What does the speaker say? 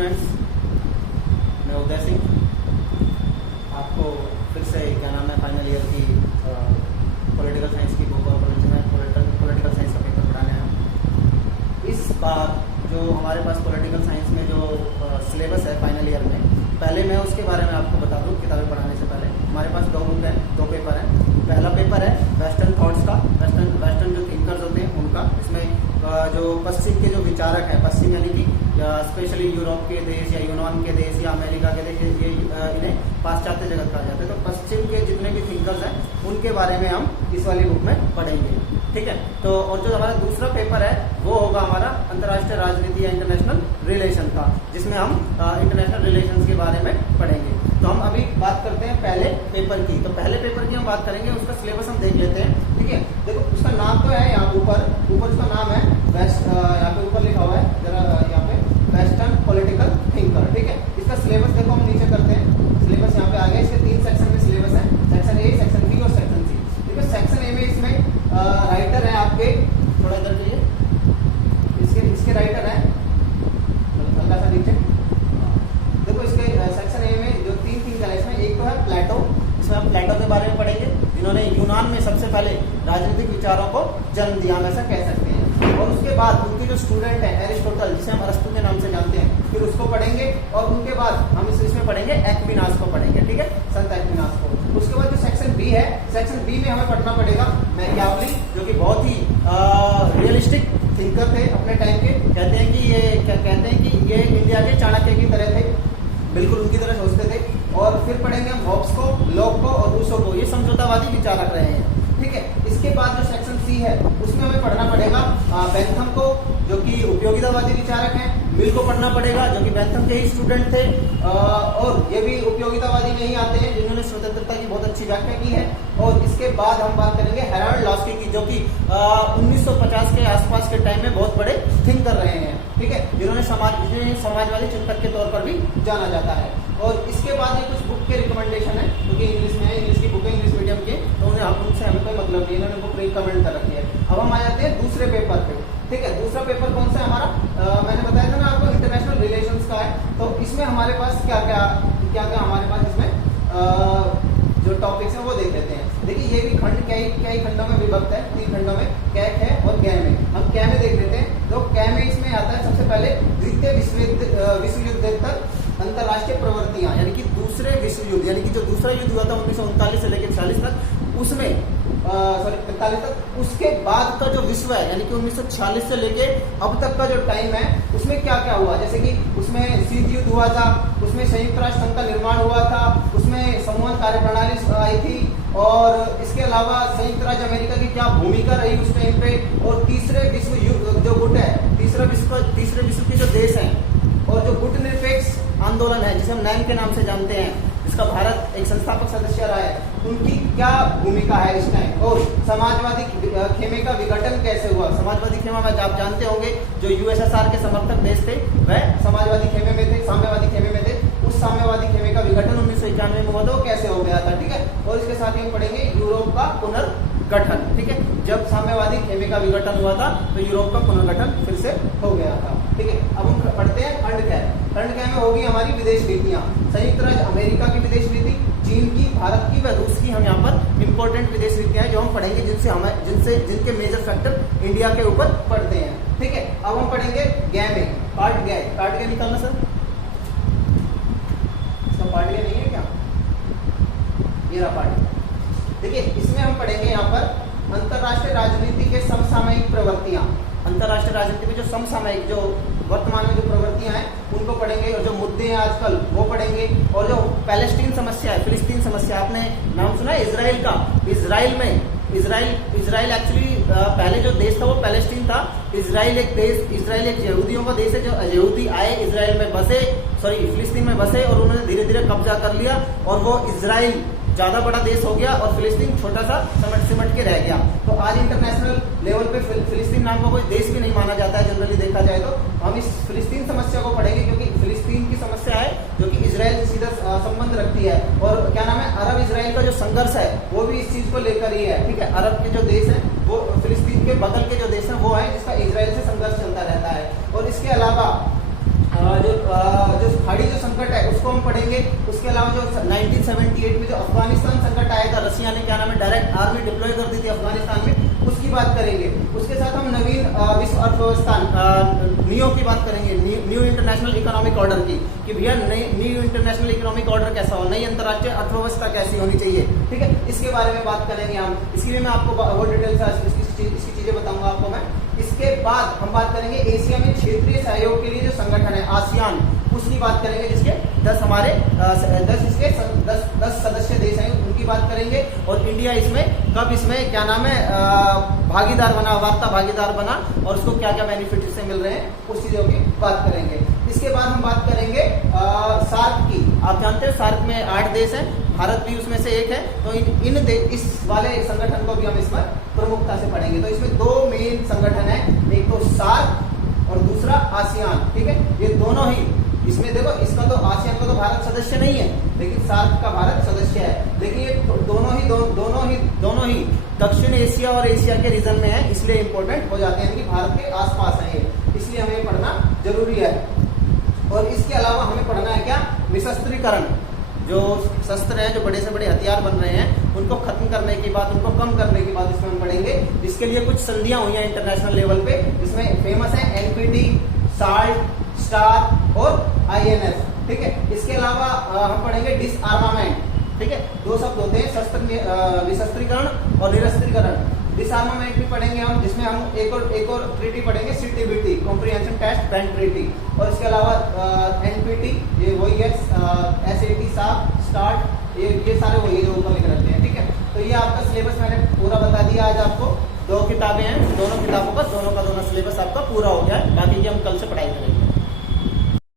Students, मैं उदय सिंह आपको फिर से क्या नाम है फाइनल ईयर की पॉलिटिकल साइंस की बुक और पॉलिटिकल साइंस का पेपर पढ़ाने हैं। इस बार जो हमारे पास पॉलिटिकल साइंस में जो सिलेबस है फाइनल ईयर में, पहले मैं उसके बारे में आपको बता दूं। किताबें पढ़ाने से पहले हमारे पास दो बुक हैं, दो पेपर हैं। पहला पेपर है वेस्टर्न थॉट्स का, वेस्टर्न जो थिंकर्स होते हैं उनका। इसमें जो पश्चिम के जो विचारक हैं, पश्चिम यानी कि स्पेशली यूरोप के देश या यूनान के देश या अमेरिका के देश, ये इन्हें पाश्चात्य जगत कहा जाता है। तो पश्चिम के जितने भी थिंकर्स हैं उनके बारे में हम इस वाली बुक में पढ़ेंगे, ठीक है। तो और जो हमारा दूसरा पेपर है वो होगा हमारा अंतर्राष्ट्रीय राजनीति या इंटरनेशनल रिलेशन का, जिसमें हम इंटरनेशनल रिलेशंस के बारे में पढ़ेंगे। तो हम अभी बात करते हैं पहले पेपर की। तो पहले पेपर की हम बात करेंगे, उसका सिलेबस हम देख लेते हैं, ठीक है। देखो उसका नाम तो है यहाँ ऊपर उसका नाम है यहाँ पे ऊपर लिखा हुआ है, जरा यहाँ पे वेस्टर्न पॉलिटिकल थिंकर, ठीक है। इसका सिलेबस देखो हम नीचे करते हैं। सिलेबस यहाँ पे आ गया। इसके 3 सेक्शन में सिलेबस है, सेक्शन ए, सेक्शन बी और सेक्शन सी। देखो सेक्शन ए में इसमें राइटर है आपके, थोड़ा इधर के लिए इसके राइटर है हल्का सा नीचे। देखो इसके सेक्शन ए में जो 3 थिंकर है, इसमें एक तो है प्लेटो। इसमें हम प्लेटो के बारे में पढ़ेंगे, जिन्होंने यूनान में सबसे पहले राजनीतिक विचारों को जन्म दिया, हम ऐसा कह सकते हैं। और उसके बाद उनके जो स्टूडेंट है एरिस्टोटल, जिसे हम अरस्तु के नाम से जानते हैं, फिर उसको पढ़ेंगे। और उनके बाद हम इसमें पढ़ेंगे एक्विनास को पढ़ेंगे, ठीक है, संत एक्विनास को। उसके बाद जो सेक्शन बी है, सेक्शन बी में हमें पढ़ना पड़ेगा मैकियावेली, जो कि बहुत ही रियलिस्टिक थिंकर थे अपने टाइम के। कहते हैं कि ये इंडिया के चाणक्य की तरह थे, बिल्कुल उनकी तरह सोचते थे। और फिर पढ़ेंगे हम हॉब्स को, लॉक को और रूसो को। ये समझौतावादी विचारक रहे हैं, ठीक है। इसके बाद जो सेक्शन सी है उसमें हमें पढ़ना पड़ेगा बेंथम को, जो कि उपयोगितावादी विचारक हैं। मिल को पढ़ना पड़ेगा, जो कि बेंथम के ही स्टूडेंट थे, और ये भी उपयोगितावादी में ही आते हैं, जिन्होंने स्वतंत्रता की बहुत अच्छी व्याख्या की है। और इसके बाद हम बात करेंगे हेराल्ड लॉस्की की, जो कि 1950 के आसपास के टाइम में बहुत बड़े थिंकर रहे हैं, ठीक है, जिन्होंने समाजवादी चिंतक के तौर पर भी जाना जाता है। और इसके बाद ये कुछ बुक के रिकमेंडेशन है, क्योंकि इंग्लिश में है, इंग्लिश की बुक है, इंग्लिश मीडियम की, तो उनसे हमें कोई मतलब नहीं, इन्होंने बुक रिकमेंड कर रखी है। अब हम आ जाते हैं दूसरे पेपर पे, ठीक है। दूसरा पेपर कौन सा है हमारा? मैंने बताया था ना आपको, इंटरनेशनल रिलेशंस का है। तो इसमें हमारे पास क्या क्या हमारे पास इसमें जो टॉपिक्स हैं वो देख लेते हैं। देखिए ये भी खंड क्या ही खंडों में विभक्त है, 3 खंडों में, कैक है और कै में। हम कै में देख लेते हैं। तो कै में इसमें आता है सबसे पहले द्वितीय विश्व युद्ध तक अंतर्राष्ट्रीय प्रवृत्तियां, यानी कि दूसरे विश्व युद्ध, यानी कि जो दूसरा युद्ध हुआ था 1939 से लेकर 40 तक, उसमें 45 तक, उसके बाद का जो विश्व है, यानी कि 1946 से लेके अब तक का जो टाइम है, उसमें क्या क्या हुआ। जैसे कि उसमें शीत युद्ध हुआ था, उसमें संयुक्त राष्ट्र संघ का निर्माण हुआ था, उसमें संवहन कार्यप्रणाली आई थी, और इसके अलावा संयुक्त राज्य अमेरिका की क्या भूमिका रही उस टाइम पे। और तीसरे विश्व युद्ध जो गुट है, तीसरे विश्व के जो देश हैं, और जो गुट निरपेक्ष आंदोलन है, जिसे हम नैम के नाम से जानते हैं, जिसका भारत एक संस्थापक सदस्य रहा है, उनकी क्या भूमिका है इस टाइम। और समाजवादी खेमे का विघटन कैसे हुआ। समाजवादी खेमा में आप जानते होंगे, जो यूएसएसआर के समर्थक देश थे वह समाजवादी खेमे में थे, साम्यवादी खेमे में थे। उस साम्यवादी खेमे का विघटन 1991 में हुआ था, वो कैसे हो गया था, ठीक है। और इसके साथ ही हम पढ़ेंगे यूरोप का पुनर्गठन, ठीक है। जब साम्यवादी खेमे का विघटन हुआ था तो यूरोप का पुनर्गठन फिर से हो गया था, ठीक है। अब हम पढ़ते हैं खंड कै। खंड कै में होगी हमारी विदेश नीतियां, संयुक्त राज्य अमेरिका की विदेश नीति, चीन की, भारत की व रूस की। हम यहाँ पर इंपॉर्टेंट विदेश नीतियां जो हम पढ़ेंगे, जिनके मेजर फैक्टर इंडिया के ऊपर पड़ते हैं, ठीक है। अब हम पढ़ेंगे कै में, पार्ट कै निकालना सर, इसका पार्ट कै नहीं है क्या, ये रहा पार्ट। देखिए इसमें हम पढ़ेंगे यहाँ पर अंतर्राष्ट्रीय राजनीति के समसामयिक प्रवृत्तियां। अंतर्राष्ट्रीय राजनीति में जो समसामयिक, जो वर्तमान में जो प्रवृत्तियां हैं उनको पढ़ेंगे, और जो मुद्दे हैं आजकल वो पढ़ेंगे। और जो पैलेस्टीन समस्या है, फिलिस्तीन समस्या, आपने नाम सुना है इजराइल का। इजराइल एक्चुअली पहले जो देश था वो पैलेस्टीन था। इजराइल एक यहूदियों का देश है। जो यहूदी आए इजराइल में बसे, फिलिस्तीन में बसे, और उन्होंने धीरे धीरे कब्जा कर लिया, और वो इजराइल ज्यादा बड़ा देश हो गया और फिलिस्तीन छोटा सा सिमट के रह गया। तो आज इंटरनेशनल लेवल पे फिलिस्तीन नाम का कोई देश भी नहीं माना जाता है, जनरली देखा जाए तो। हम इस फिलिस्तीन समस्या को पढ़ेंगे, क्योंकि फिलिस्तीन की समस्या है जो कि इजराइल से सीधा संबंध रखती है। और क्या नाम है, अरब इजराइल का जो संघर्ष है वो भी इस चीज को लेकर ही है, ठीक है। अरब के जो देश है वो फिलिस्तीन के बगल के जो देश है वो है जिसका इजराइल से संघर्ष चलता रहता है। और इसके अलावा जो खाड़ी जो संकट है उसको हम पढ़ेंगे। उसके अलावा जो 1978 में जो अफगानिस्तान संकट आया था, रसिया ने क्या नाम है डायरेक्ट आर्मी डिप्लॉय कर दी थी अफगानिस्तान में, उसकी बात करेंगे। उसके साथ हम नवीन विश्व अर्थव्यवस्था नियो की बात करेंगे, न्यू इंटरनेशनल इकोनॉमिक ऑर्डर की, कि भैया न्यू इंटरनेशनल इकोनॉमिक ऑर्डर कैसा हो, नई अंतर्राष्ट्रीय अर्थव्यवस्था कैसी होनी चाहिए, ठीक है, इसके बारे में बात करेंगे हम। इसके लिए मैं आपको और डिटेल से इसकी चीजें बताऊंगा आपको मैं। इसके बाद हम बात करेंगे एशिया में क्षेत्रीय सहयोग के लिए जो संगठन है आसियान, उसकी बात करेंगे, जिसके 10 हमारे 10 सदस्य देश हैं, उनकी बात करेंगे। और इंडिया इसमें कब इसमें क्या नाम है भागीदार बना, वार्ता भागीदार बना, और उसको क्या क्या बेनिफिट इससे मिल रहे हैं, उस चीजों की बात करेंगे। इसके बाद हम बात करेंगे सार्क की। आप जानते हैं सार्क में 8 देश हैं, भारत भी उसमें से एक है, तो इस वाले संगठन को भी हम इसमें प्रमुखता से पढ़ेंगे। तो इसमें 2 मेन संगठन है, एक तो सार्क और दूसरा आसियान, ठीक है। ये दोनों ही इसमें देखो, इसका तो आसियान का तो भारत सदस्य नहीं है, लेकिन सार्क का भारत सदस्य है। लेकिन ये दोनों ही दक्षिण एशिया और एशिया के रीजन में है, इसलिए इंपॉर्टेंट हो जाते हैं कि भारत के आसपास है ये, इसलिए हमें पढ़ना जरूरी है। और इसके अलावा हमें पढ़ना है क्या, निशस्त्रीकरण, जो शस्त्र हैं, जो बड़े से बड़े हथियार बन रहे हैं, उनको खत्म करने की बात, उनको कम करने की बात इसमें हम पढ़ेंगे। इसके लिए कुछ संधियां हुई हैं इंटरनेशनल लेवल पे, जिसमें फेमस है एनपीटी, साल्ट, स्टार और आईएनएस, ठीक है। इसके अलावा हम पढ़ेंगे डिसआर्मामेंट, ठीक है, 2 शब्द होते हैं, शस्त्र निशस्त्रीकरण और निरस्त्रीकरण। डिसआर्मामेंट भी पढ़ेंगे हम, जिसमें हम एक और ट्रीटी पढ़ेंगे, CTBT, comprehension test band treaty. और इसके अलावा एनपीटी, ये वही है, एसएटी, साफ, स्टार्ट, ये सारे वही है जो ऊपर लिख रखे हैं, ठीक है। तो ये आपका सिलेबस मैंने पूरा बता दिया आज आपको। 2 किताबें हैं, दोनों किताबों का दोनों सिलेबस आपका पूरा हो गया है, बाकी की हम कल से पढ़ाएंगे।